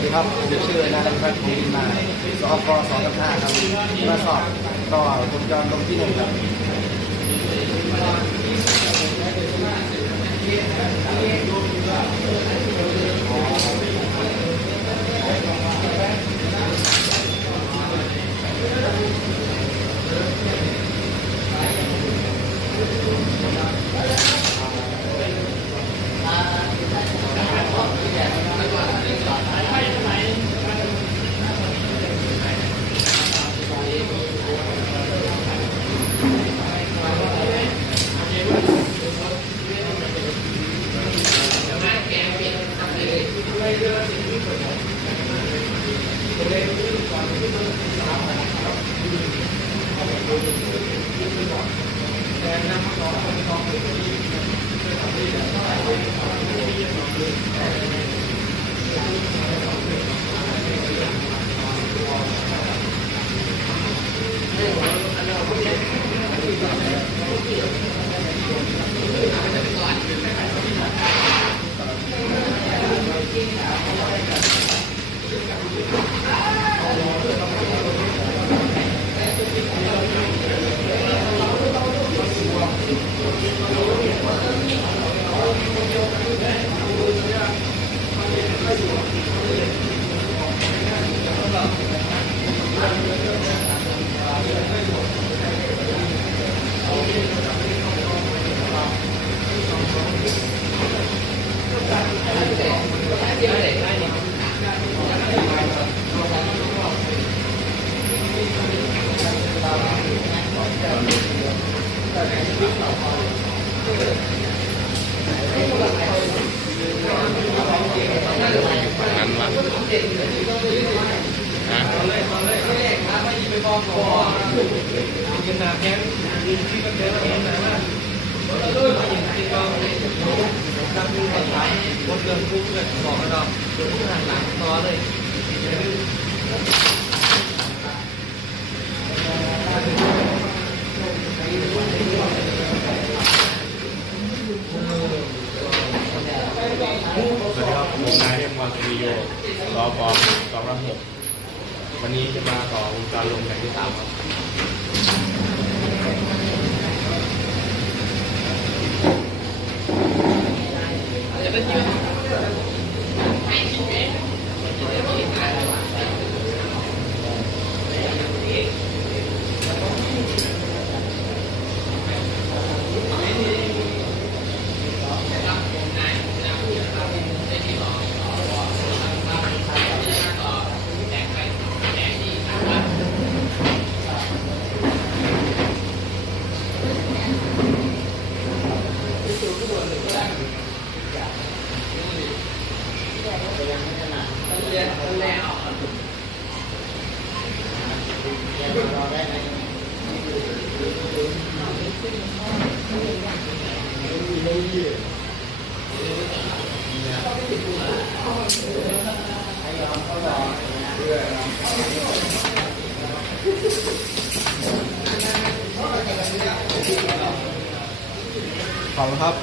วัสดีครับผมชื่อนายรัตน์ภูมิมาสอกสองกับห้าครับมาสอบต่อผมยอมลงที่หนึ่งครับ นั้นวะฮะส รอปอสองร้อยหกวันนี้จะมาต่อวงการลงแข่งที่สามครับจะเป็นยัง ขอบคุณครับ